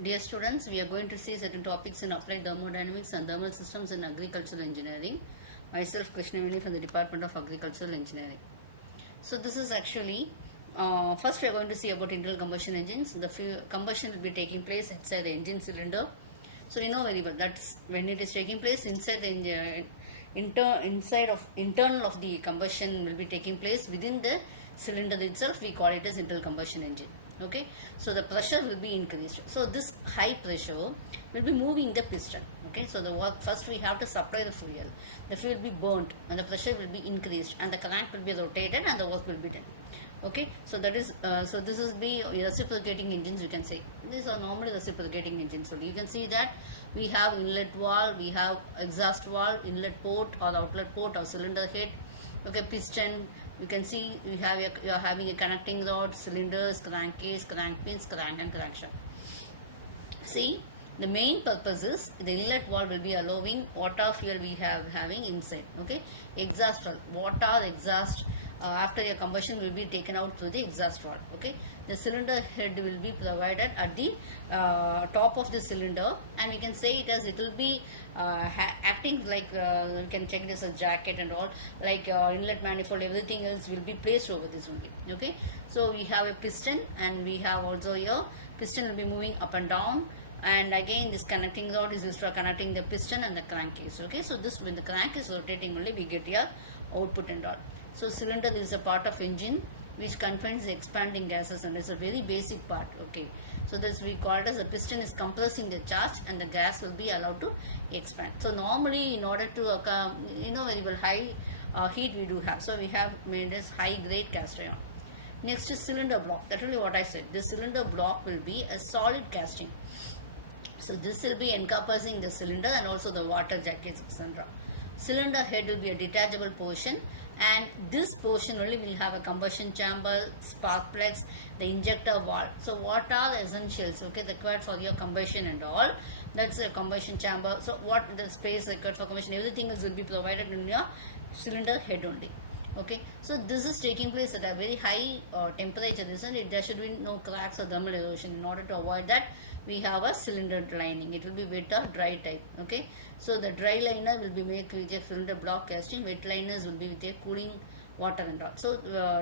Dear students, we are going to see certain topics in applied thermodynamics and thermal systems in agricultural engineering. Myself, Krishnavini from the Department of Agricultural Engineering. So this is actually, first we are going to see about internal combustion engines. The combustion will be taking place inside the engine cylinder. So you know very well that's when it is taking place inside the internal of the combustion will be taking place within the cylinder itself. We call it as internal combustion engine. Okay, so the pressure will be increased. So this high pressure will be moving the piston. Okay, so the work first we have to supply the fuel. The fuel will be burnt and the pressure will be increased and the crank will be rotated and the work will be done. Okay, so that is so this is the reciprocating engines, you can say. These are normally reciprocating engines. So you can see that we have inlet valve, we have exhaust valve, inlet port or outlet port or cylinder head. Okay, piston. You can see you are having a connecting rod, cylinders, crankcase, crank pins, crank and crankshaft. See, the main purpose is the inlet valve will be allowing what are fuel we have having inside. Okay, exhaust valve. What are exhaust after your combustion will be taken out through the exhaust valve. Okay, the cylinder head will be provided at the top of the cylinder, and we can say it will be acting like you can check this as jacket and all, like inlet manifold, everything else will be placed over this only. Okay, so we have a piston and we have also here piston will be moving up and down, and again this connecting rod is used for connecting the piston and the crankcase. Okay, so this when the crank is rotating only we get your output and all. So cylinder is a part of engine which confines the expanding gases and it's a very basic part. Okay, so this we call it as the piston is compressing the charge and the gas will be allowed to expand. So normally in order to very well high heat we do have, so we have made as high grade cast iron. Next is cylinder block. That will be what I said. The cylinder block will be a solid casting. So this will be encompassing the cylinder and also the water jackets, etc. Cylinder head will be a detachable portion, and this portion only will have a combustion chamber, spark plugs, the injector valve. So what are the essentials, okay, required for your combustion and all? That's a combustion chamber. So what the space required for combustion, everything else will be provided in your cylinder head only. Okay, so this is taking place at a very high temperature, isn't it? There should be no cracks or thermal erosion. In order to avoid that, we have a cylinder lining. It will be wet or dry type. Okay, so the dry liner will be made with a cylinder block casting. Wet liners will be with a cooling water and all. So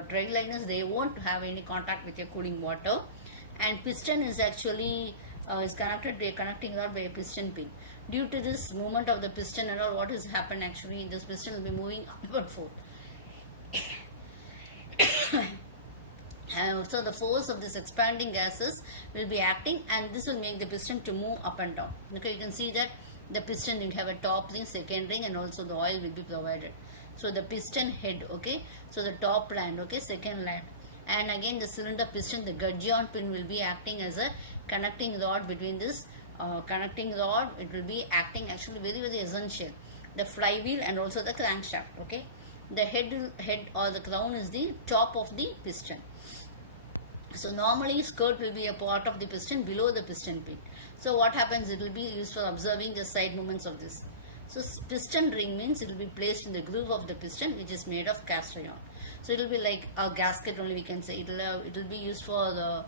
dry liners, they won't have any contact with your cooling water, and piston is actually is connected to a connecting rod by a piston pin. Due to this movement of the piston and all, what has happened actually, this piston will be moving upward forth. And so the force of this expanding gases will be acting, and this will make the piston to move up and down. Okay, you can see that the piston will have a top ring, second ring, and also the oil will be provided. So the piston head, okay, so the top land, okay, second land, and again the cylinder piston, the gudgeon pin will be acting as a connecting rod between this connecting rod. It will be acting actually very very essential. The flywheel and also the crankshaft. Okay, the head or the crown is the top of the piston. So normally skirt will be a part of the piston below the piston pin. So what happens, it will be used for observing the side movements of this. So piston ring means it will be placed in the groove of the piston, which is made of cast iron. So it will be like a gasket only, we can say. It will be used for the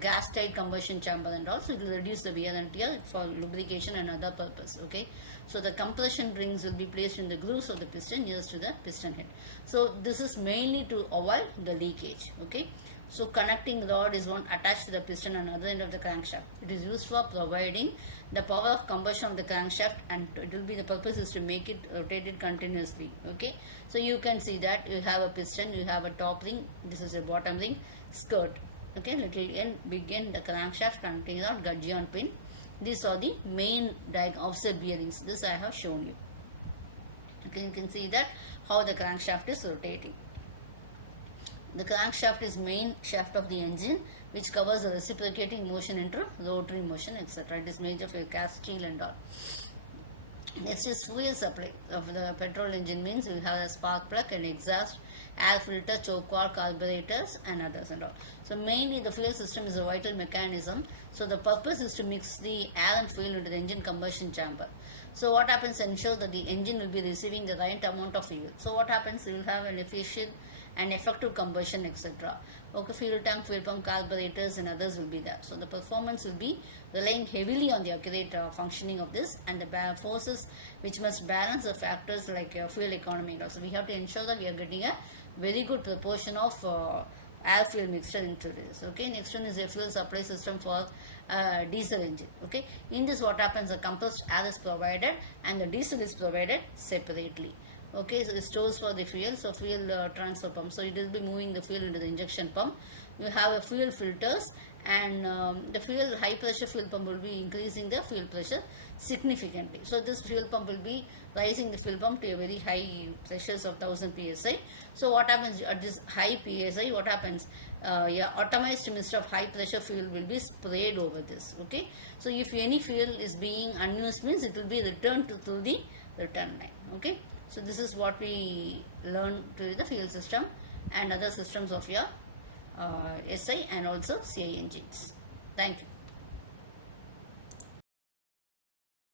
gas tight combustion chamber, and also it will reduce the wear and tear for lubrication and other purpose. Okay, so the compression rings will be placed in the grooves of the piston nearest to the piston head. So this is mainly to avoid the leakage. Okay, so connecting rod is one attached to the piston and other end of the crankshaft. It is used for providing the power of combustion of the crankshaft, and it will be, the purpose is to make it rotated continuously. Okay, so you can see that you have a piston, you have a top ring, this is a bottom ring, skirt. Okay, little end, big end, the crankshaft, connecting rod, gudgeon pin. These are the main offset bearings. This I have shown you. Okay, you can see that how the crankshaft is rotating. The crankshaft is main shaft of the engine, which covers the reciprocating motion into rotary motion, etc. It is made of a cast steel and all. Next is fuel supply of the petrol engine, means we have a spark plug and exhaust, air filter, choke valve, carburetors and others and all. So mainly the fuel system is a vital mechanism. So the purpose is to mix the air and fuel into the engine combustion chamber. So what happens, ensure that the engine will be receiving the right amount of fuel. So what happens, you will have an efficient and effective combustion, etc. Okay, fuel tank, fuel pump, carburetors and others will be there. So the performance will be relying heavily on the accurate functioning of this and the forces which must balance the factors like fuel economy. Also, we have to ensure that we are getting a very good proportion of air fuel mixture into this. Okay, next one is a fuel supply system for diesel engine. Okay, in this what happens, the compressed air is provided and the diesel is provided separately. Okay, so it stores for the fuel, so fuel transfer pump, so it will be moving the fuel into the injection pump. You have a fuel filters, and the fuel high pressure fuel pump will be increasing the fuel pressure significantly. So this fuel pump will be rising the fuel pump to a very high pressures of 1000 psi. So what happens at this high psi, what happens, yeah, atomized mist of high pressure fuel will be sprayed over this. Okay, so if any fuel is being unused means it will be returned through the return line. Okay, so this is what we learn to the fuel system and other systems of your SI and also CI engines. Thank you.